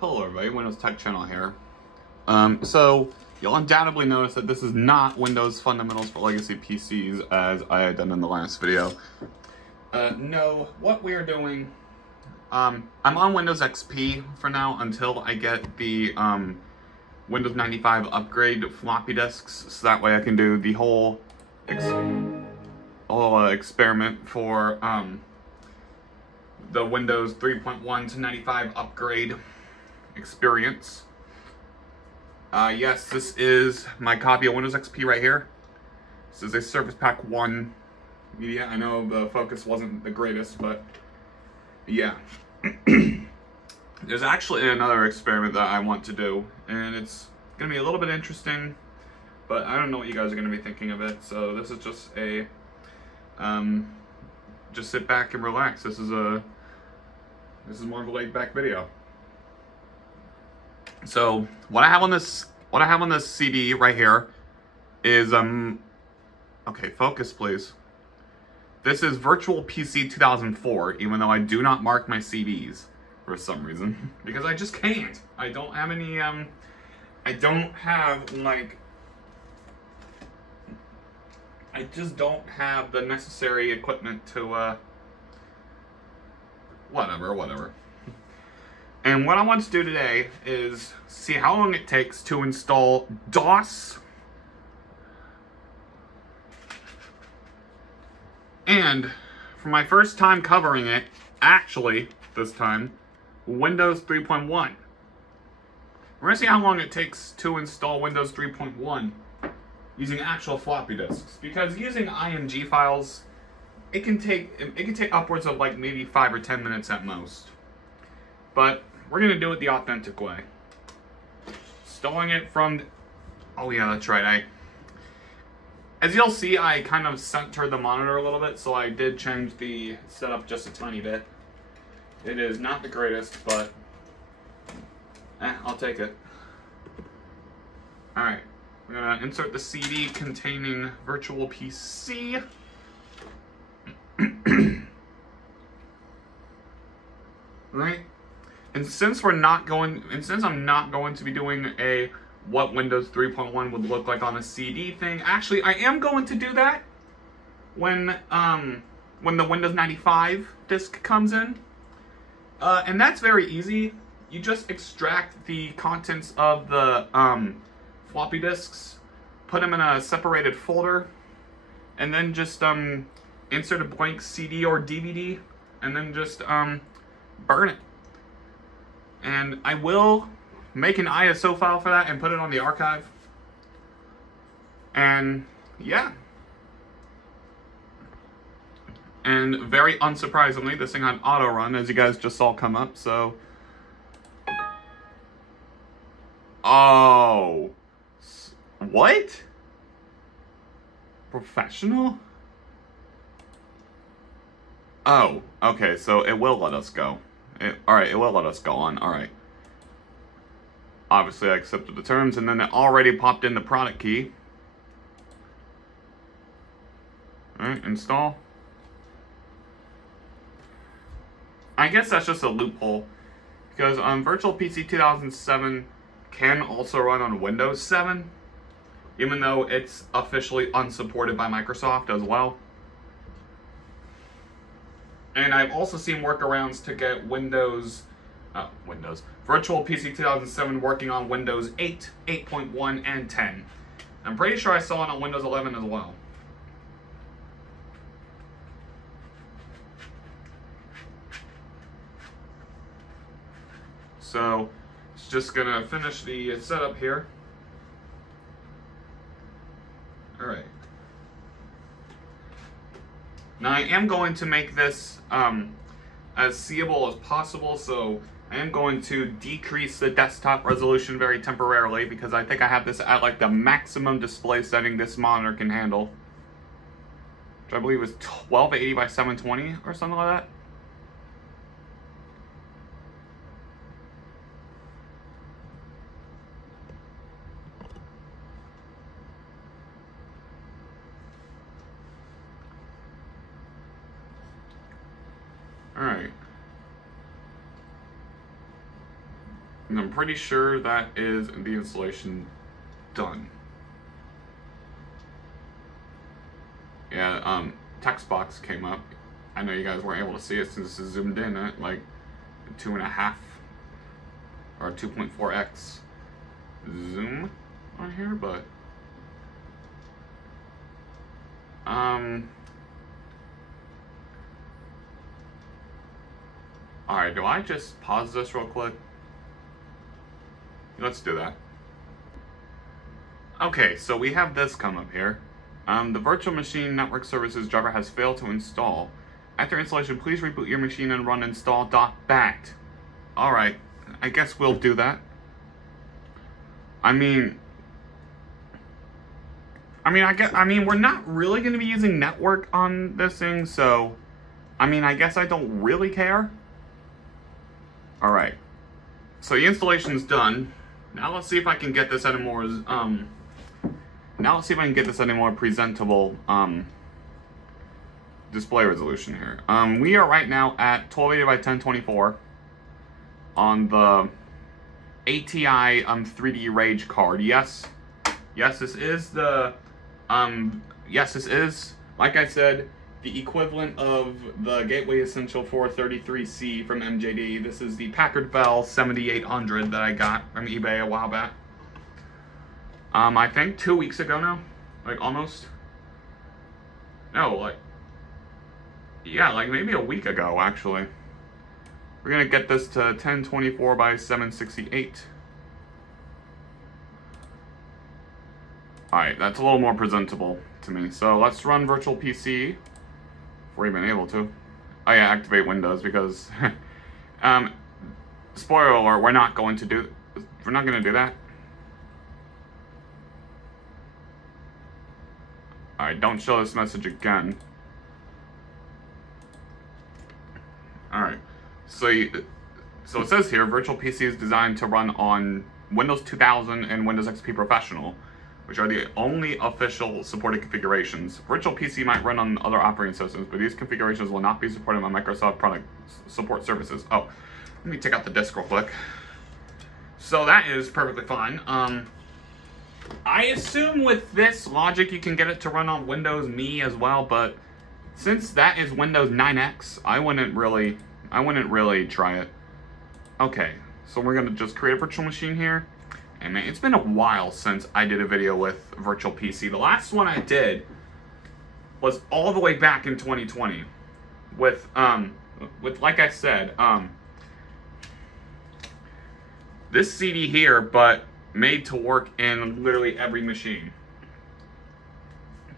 Hello everybody, Windows Tech Channel here. So you'll undoubtedly notice that this is not Windows Fundamentals for Legacy PCs as I had done in the last video. No, what we are doing, I'm on Windows XP for now until I get the Windows 95 upgrade floppy disks, so that way I can do the whole experiment for the Windows 3.1 to 95 upgrade experience. Yes, this is my copy of Windows XP right here. This is a Surface Pack 1 media. I know the focus wasn't the greatest, but yeah. There's actually another experiment that I want to do, and it's going to be a little bit interesting, but I don't know what you guys are going to be thinking of it, so this is just a, just sit back and relax. This is more of a laid-back video. So what I have on this CD right here is okay, focus please. This is Virtual PC 2004, even though I do not mark my CDs for some reason because I just can't. I don't have any I don't have like I just don't have the necessary equipment to whatever. And what I want to do today is see how long it takes to install DOS and for my first time covering it, actually this time, Windows 3.1. We're going to see how long it takes to install Windows 3.1 using actual floppy disks, because using IMG files, it can take upwards of like maybe 5 or 10 minutes at most. But we're going to do it the authentic way. Installing it from... Oh yeah, that's right. As you'll see, I kind of centered the monitor a little bit, so I did change the setup just a tiny bit. It is not the greatest, but... I'll take it. Alright, we're going to insert the CD containing Virtual PC. Right? And since I'm not going to be doing a what Windows 3.1 would look like on a CD thing, actually I am going to do that when the Windows 95 disk comes in. And that's very easy. You just extract the contents of the floppy disks, put them in a separated folder, and then just insert a blank CD or DVD, and then just burn it. And I will make an ISO file for that and put it on the archive. And yeah. And very unsurprisingly, this thing had auto run, as you guys just saw come up, so. Oh. What? Professional? Oh, okay, so it will let us go. Alright, it will let us go on, alright. Obviously I accepted the terms, and then it already popped in the product key. Alright, install. I guess that's just a loophole, because Virtual PC 2007 can also run on Windows 7, even though it's officially unsupported by Microsoft as well. And I've also seen workarounds to get Virtual PC 2007 working on Windows 8, 8.1, and 10. I'm pretty sure I saw it on Windows 11 as well. So, it's just gonna finish the setup here. Alright. Now I am going to make this as seeable as possible, so I am going to decrease the desktop resolution very temporarily because I think I have this at like the maximum display setting this monitor can handle, which I believe is 1280 by 720 or something like that. Alright. And I'm pretty sure that is the installation done. Yeah, text box came up. I know you guys weren't able to see it since it's zoomed in at like 2.5 or 2.4x zoom on here, but alright, do I just pause this real quick? Let's do that. Okay, so we have this come up here. The virtual machine network services driver has failed to install. After installation, please reboot your machine and run install.bat. Alright, I guess we'll do that. I mean, we're not really going to be using network on this thing, so I guess I don't really care. Alright, so the installation's done. Now let's see if I can get this at a more, presentable, display resolution here. We are right now at 1280 by 1024 on the ATI 3D Rage card. Yes, this is the, yes, this is, like I said, the equivalent of the Gateway Essential 433C from MJD. This is the Packard Bell 7800 that I got from eBay a while back. I think 2 weeks ago now, like almost. No, like, yeah, like maybe a week ago actually. We're gonna get this to 1024 by 768. Alright, that's a little more presentable to me. So let's run virtual PC. If we're even able to. Oh yeah, activate Windows because spoiler alert, we're not gonna do that. Alright, don't show this message again. Alright, so it says here, virtual PC is designed to run on Windows 2000 and Windows XP Professional, which are the only official supported configurations. Virtual PC might run on other operating systems, but these configurations will not be supported by Microsoft product support services. Oh, let me take out the disk real quick. So that is perfectly fine. I assume with this logic you can get it to run on Windows Me as well, but since that is Windows 9X, I wouldn't really try it. Okay, so we're gonna just create a virtual machine here. And man, it's been a while since I did a video with virtual PC. The last one I did was all the way back in 2020 with like I said, this CD here, but made to work in literally every machine.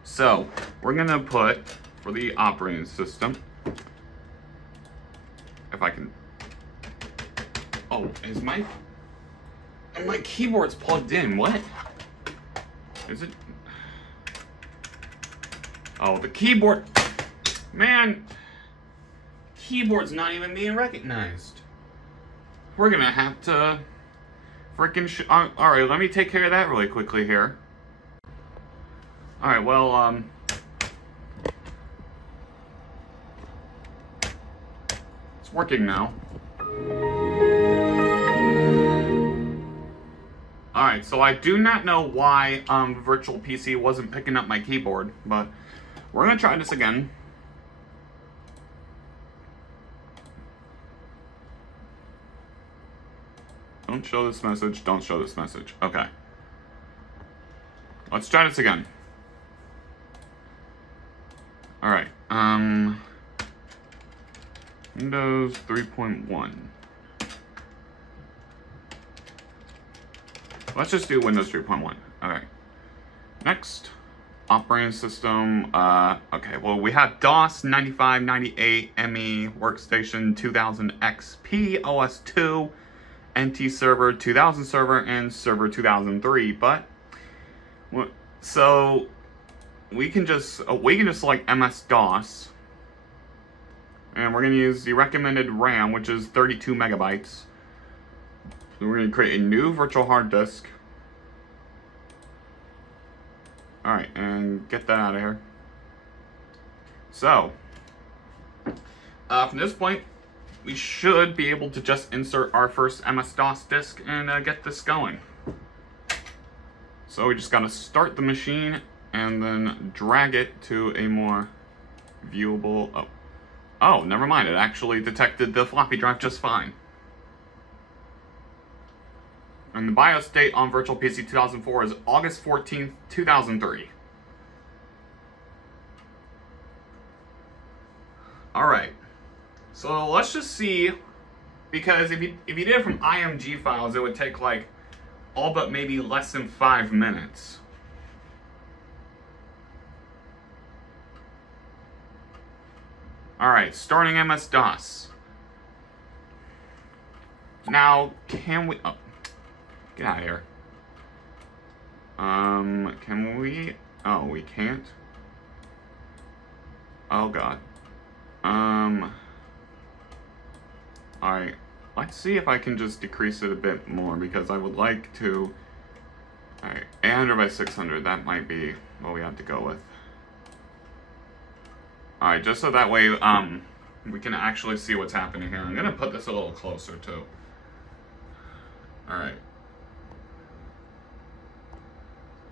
So we're gonna put, for the operating system, if I can, oh, is my keyboard's plugged in, what? Is it? Oh, the keyboard, man, keyboard's not even being recognized. We're gonna have to freaking alright, let me take care of that really quickly here. Alright, well, it's working now. Alright, so I do not know why virtual PC wasn't picking up my keyboard, but we're gonna try this again. Don't show this message, don't show this message. Okay. Let's try this again. Alright, Windows 3.1. Let's just do Windows 3.1. Okay. Next, operating system. Okay, well, we have DOS 9598 ME Workstation 2000 XP OS 2, NT Server 2000 server, and Server 2003. But so we can just select MS DOS, and we're gonna use the recommended RAM, which is 32 megabytes. So we're gonna create a new virtual hard disk. All right, and get that out of here. So from this point, we should be able to just insert our first MS-DOS disk and get this going. So we just gotta start the machine and then drag it to a more viewable... Oh, never mind. It actually detected the floppy drive just fine. And the BIOS date on Virtual PC 2004 is August 14th, 2003. Alright. So let's just see, because if you did it from IMG files, it would take like all but maybe less than 5 minutes. Alright, starting MS-DOS. Now, can we... Oh, get out of here. Can we... Oh, we can't? Oh, God. Alright, let's see if I can just decrease it a bit more, because I would like to... Alright, 800 by 600, that might be what we have to go with. Alright, just so that way, we can actually see what's happening here. I'm gonna put this a little closer, too. Alright.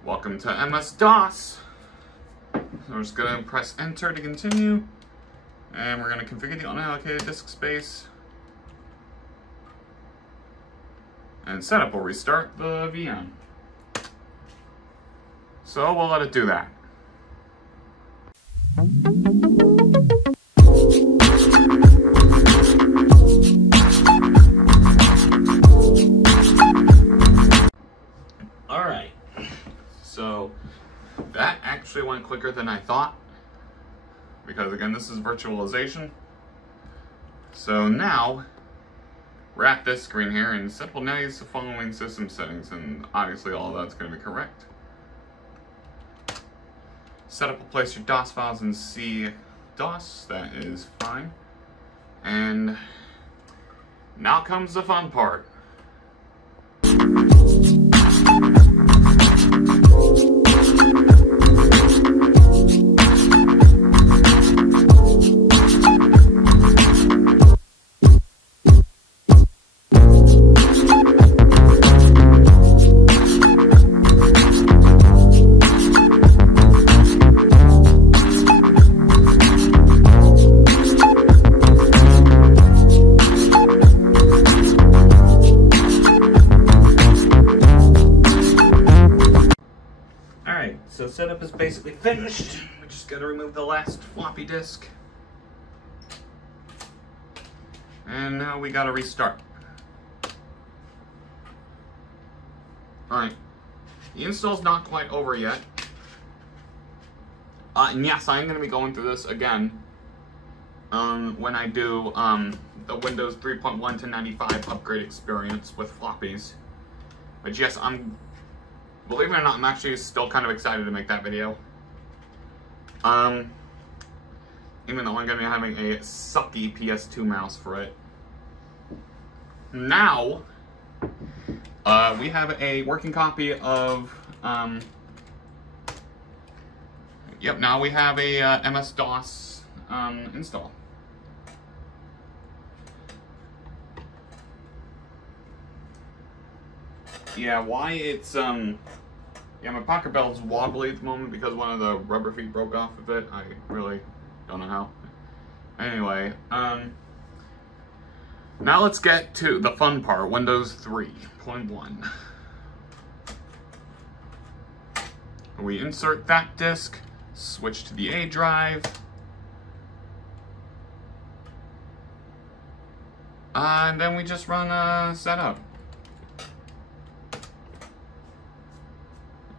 Welcome to MS-DOS. So we're just gonna press Enter to continue. And we're gonna configure the unallocated disk space. And setup will restart the VM. So we'll let it do that. Alright, so that actually went quicker than I thought, because again, this is virtualization. So now we're at this screen here, and setup will now use the following system settings, and obviously all of that's going to be correct. Setup will place your DOS files in C-DOS, that is fine. And now comes the fun part. So setup is basically finished. We just gotta remove the last floppy disk. And now we gotta restart. Alright. The install's not quite over yet. And yes, I am gonna be going through this again when I do the Windows 3.1 to 95 upgrade experience with floppies. But yes, believe it or not, I'm actually still kind of excited to make that video. Even though I'm going to be having a sucky PS2 mouse for it. Now, we have a working copy of, yep, now we have a MS-DOS install. Yeah, why it's, yeah, my pocket belt's wobbly at the moment because one of the rubber feet broke off of it. I really don't know how. Anyway, now let's get to the fun part, Windows 3.1. We insert that disk, switch to the A drive, and then we just run setup.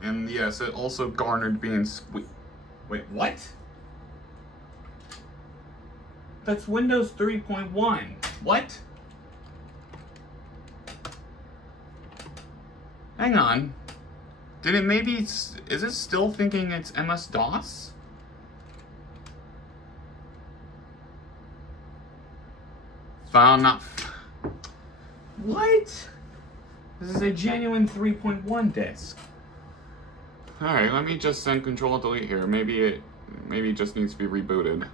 And yes, it also garnered being Wait, what? That's Windows 3.1. What? Hang on. Did it maybe... Is it still thinking it's MS-DOS? File not... What? This is a genuine 3.1 disk. Alright, let me just send Control-Delete here. Maybe it just needs to be rebooted.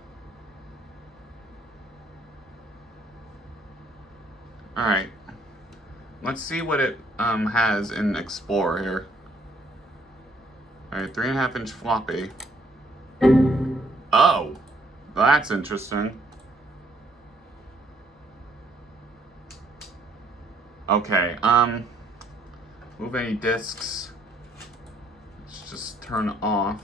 Alright. Let's see what it has in Explorer here. Alright, 3.5-inch floppy. Oh, that's interesting. Okay, move any disks. Let's just turn off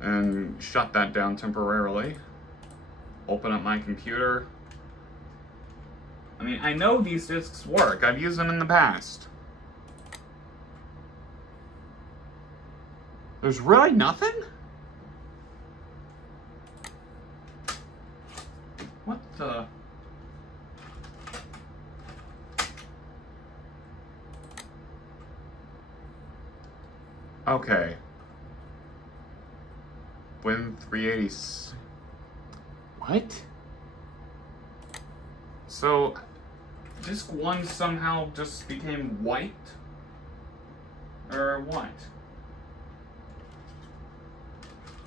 and shut that down temporarily. Open up my computer. I mean, I know these disks work. I've used them in the past. There's really nothing? What the? Okay. Win 380. What? So, disk 1 somehow just became white? Or what?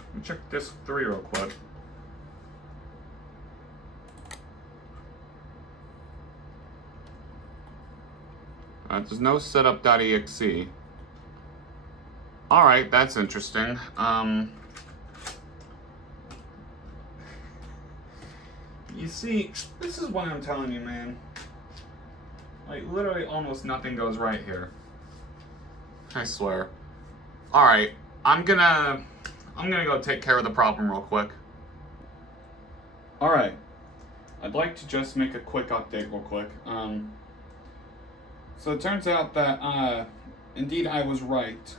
Let me check disk 3 real quick. There's no setup.exe. Alright, that's interesting. You see, this is what I'm telling you, man. Like, literally almost nothing goes right here. I swear. Alright, I'm gonna go take care of the problem real quick. Alright. I'd like to just make a quick update real quick. So it turns out that, indeed I was right.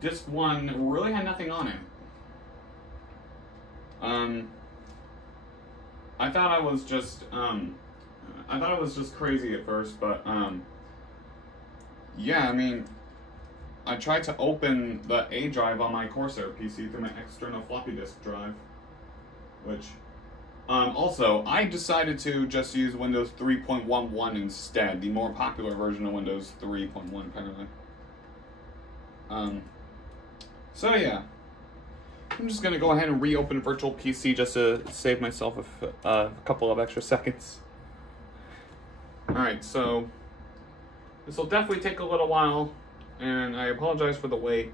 Disk 1 really had nothing on it. I thought it was just crazy at first, but, yeah, I mean, I tried to open the A drive on my Corsair PC through my external floppy disk drive, which, also, I decided to just use Windows 3.11 instead, the more popular version of Windows 3.1, apparently. So yeah, I'm just gonna go ahead and reopen Virtual PC just to save myself a couple of extra seconds. Alright, so this will definitely take a little while, and I apologize for the wait,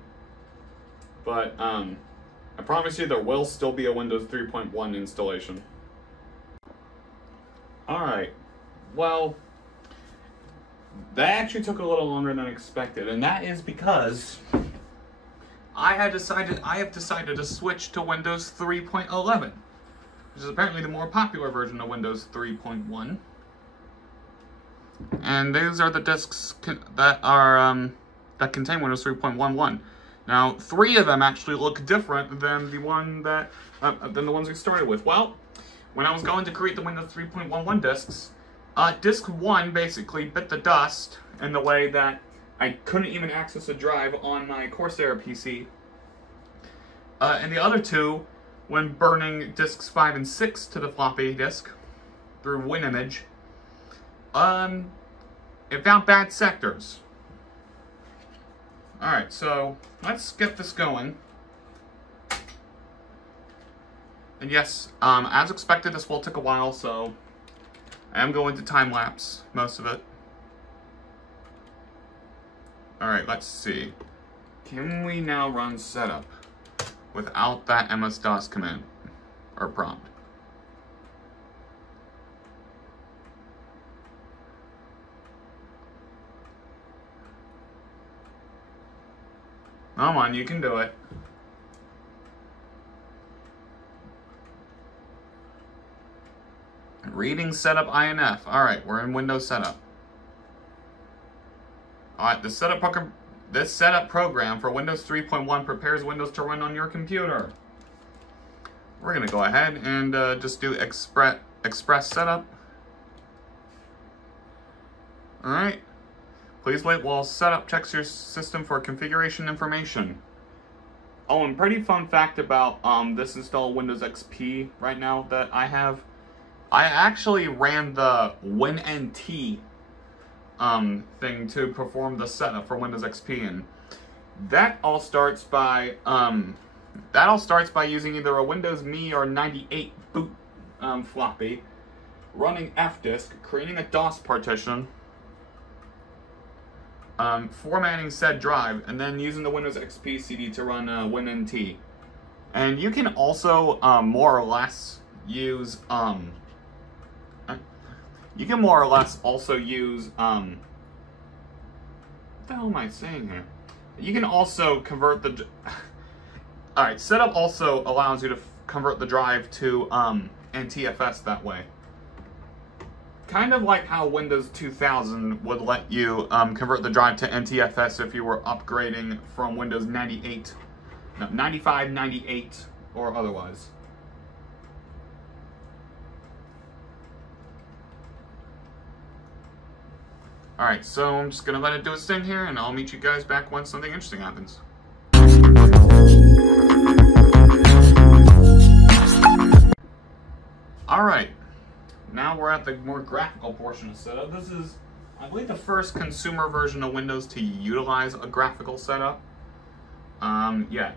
but I promise you there will still be a Windows 3.1 installation. Alright, well, that actually took a little longer than expected, and that is because I have decided to switch to Windows 3.11, which is apparently the more popular version of Windows 3.1. And these are the disks that contain Windows 3.11. Now, 3 of them actually look different than the ones we started with. Well, when I was going to create the Windows 3.11 disks, disk 1 basically bit the dust in the way that I couldn't even access a drive on my Corsair PC. And the other 2, when burning disks 5 and 6 to the floppy disk through WinImage, it found bad sectors. Alright, so let's get this going. And yes, as expected, this will take a while, so I am going to time-lapse most of it. Alright, let's see. Can we now run setup without that MS-DOS command or prompt? Come on, you can do it. Reading setup INF. Alright, we're in Windows setup. Alright, this setup program for Windows 3.1 prepares Windows to run on your computer. We're going to go ahead and just do Express setup. Alright. Please wait while setup checks your system for configuration information. Oh, and pretty fun fact about this install Windows XP right now that I have. I actually ran the WinNT thing to perform the setup for Windows XP, and that all starts by using either a Windows Me or 98 boot floppy, running fdisk, creating a DOS partition, formatting said drive, and then using the Windows XP CD to run WinNT. And you can also more or less use also use what the hell am I saying here? You can also convert the alright, setup also allows you to convert the drive to NTFS that way. Kind of like how Windows 2000 would let you convert the drive to NTFS if you were upgrading from Windows 98, no, 95, 98, or otherwise. Alright, so I'm just gonna let it do its thing here, and I'll meet you guys back once something interesting happens. Alright, now we're at the more graphical portion of setup. This is, I believe, the first consumer version of Windows to utilize a graphical setup. Yeah.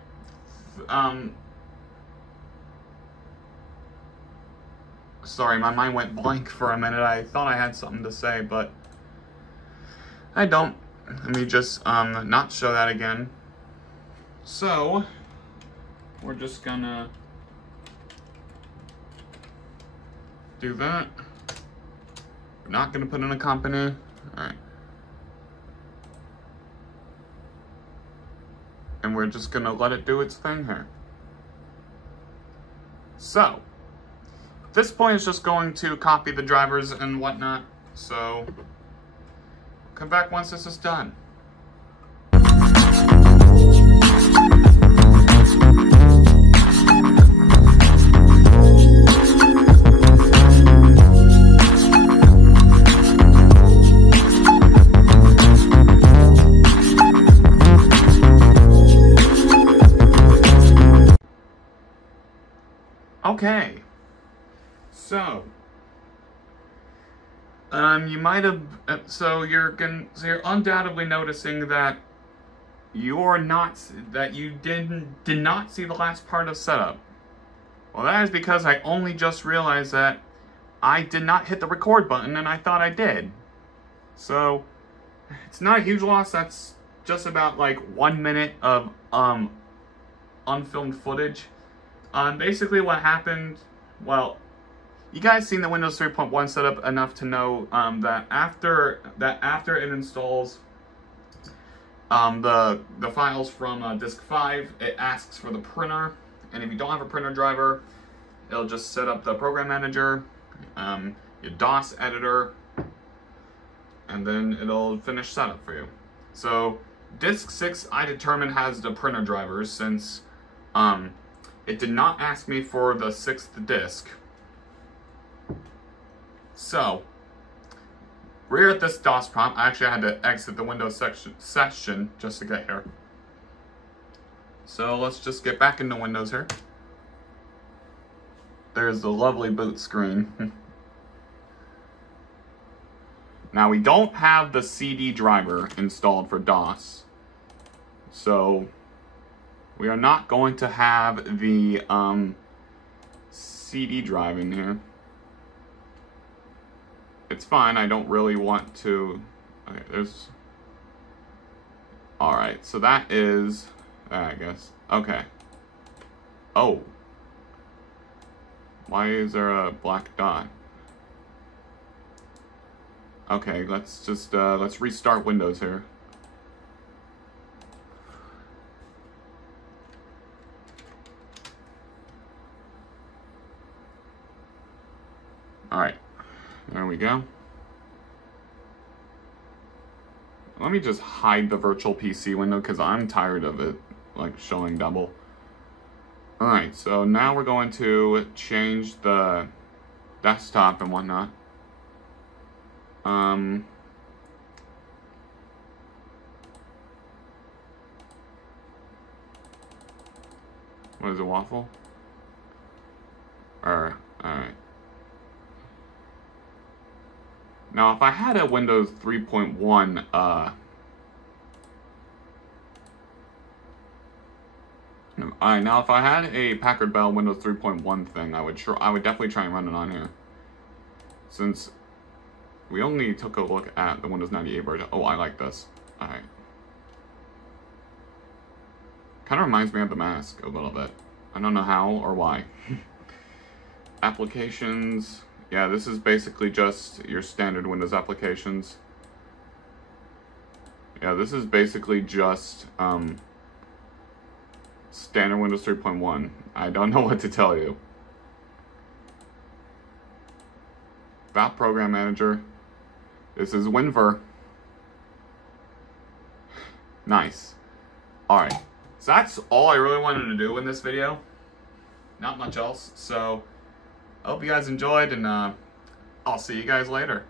Sorry, my mind went blank for a minute. I thought I had something to say, but I don't. Let me just not show that again. So, we're just gonna do that. We're not gonna put in a company. Alright. And we're just gonna let it do its thing here. So, at this point it's just going to copy the drivers and whatnot. So, come back once this is done. Okay, so you might have so you're undoubtedly noticing that did not see the last part of setup. Well, that is because I only just realized that I did not hit the record button, and I thought I did. So it's not a huge loss. That's just about like 1 minute of unfilmed footage. Basically what happened, well, you guys seen the Windows 3.1 setup enough to know that after it installs the files from disk 5, it asks for the printer, and if you don't have a printer driver, it'll just set up the program manager, your DOS editor, and then it'll finish setup for you. So disk 6 I determined has the printer drivers since it did not ask me for the 6th disk. So, we're here at this DOS prompt. Actually, I had to exit the Windows session just to get here. So, let's just get back into Windows here. There's the lovely boot screen. Now, we don't have the CD driver installed for DOS. So, we are not going to have the CD drive in here. It's fine, I don't really want to. Okay, there's. Alright, so that is. I guess. Okay. Oh. Why is there a black dot? Okay, let's just let's restart Windows here. Alright, there we go. Let me just hide the virtual PC window because I'm tired of it, like, showing double. Alright, so now we're going to change the desktop and whatnot. What is it, waffle? Alright. Now, if I had a Windows 3.1, now if I had a Packard Bell Windows 3.1 thing, I would definitely try and run it on here. since we only took a look at the Windows 98 version. Oh, I like this. Alright. Kind of reminds me of the mask a little bit. I don't know how or why. Applications. Yeah, this is basically just your standard Windows applications. Yeah, this is basically just standard Windows 3.1. I don't know what to tell you. About Program Manager. This is WinVer. Nice. Alright. So that's all I really wanted to do in this video. Not much else. So, I hope you guys enjoyed, and I'll see you guys later.